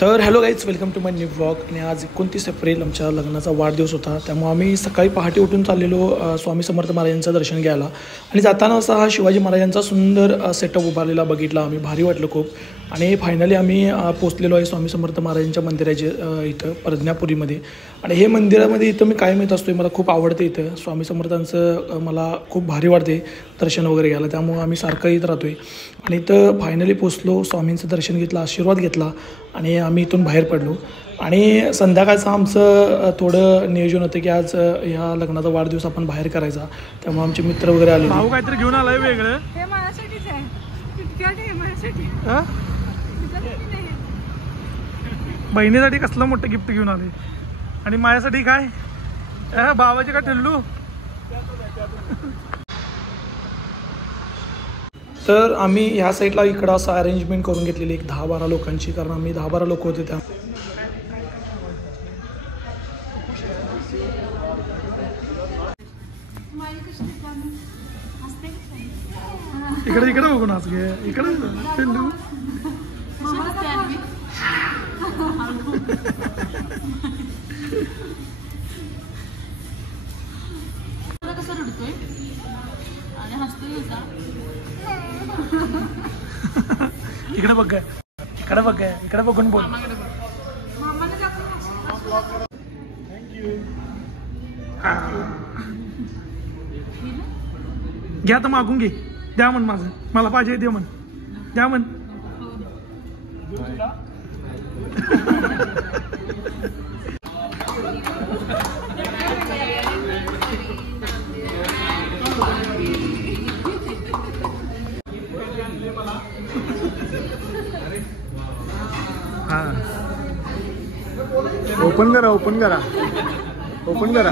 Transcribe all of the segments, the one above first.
तर hello guys, welcome to my new vlog. आणि आज 29 एप्रिल आमच्या लग्नाचा वाढदिवस होता. त्यामुळे आम्ही सकाळी पहाटे उठून चाललेलो स्वामी समर्थ महाराजांचं दर्शन घ्यायला. आणि जाताना असा हा शिवाजी महाराजांचा सुंदर सेटअप उभारलेला बघितला आम्ही. भारी वाटलं खूप. आणि फायनली आम्ही पोचलेलो आहे स्वामी समर्थ महाराजांच्या मंदिराचे इथं प्रज्ञापुरीमध्ये. आणि हे मंदिरामध्ये इथं मी कायम येत असतो. मला खूप आवडते इथं स्वामी समर्थांचं. मला खूप भारी वाटते दर्शन वगैरे घ्यायला, त्यामुळं आम्ही सारखं येत राहतो आहे. आणि इथं फायनली पोचलो, स्वामींचं दर्शन घेतलं, आशीर्वाद घेतला आणि आम्ही इथून बाहेर पडलो. आणि संध्याकाळचं आमचं थोडं नियोजन होतं की आज ह्या लग्नाचा वाढदिवस आपण बाहेर करायचा. त्यामुळे आमचे मित्र वगैरे आले. भाऊ काहीतरी घेऊन आलाय वेगळं. बहिणीसाठी कसलं मोठं गिफ्ट घेऊन आले. आणि माझ्यासाठी काय भावाचे का ठेवलू. तर आम्ही ह्या साईडला इकडं असं अरेंजमेंट करून घेतलेली एक 10-12 लोकांची, कारण आम्ही 10-12 लोक होते. त्या इकडे इकडे बघून आज घे इकडे इकडे बघ, इकडे बघ, इकडे बघून बोल. घ्या तर मागून घे. द्या म्हण, माझं मला पाहिजे दे म्हण, द्या म्हण. हा, ओपन करा, ओपन करा, ओपन करा.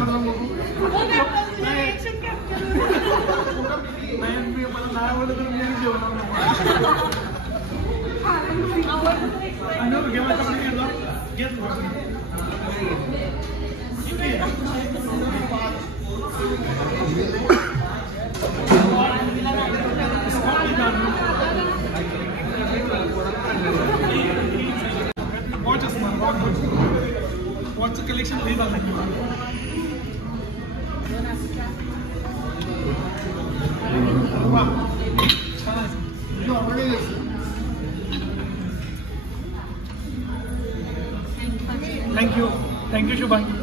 Collection thank you, thank you Shubhangi.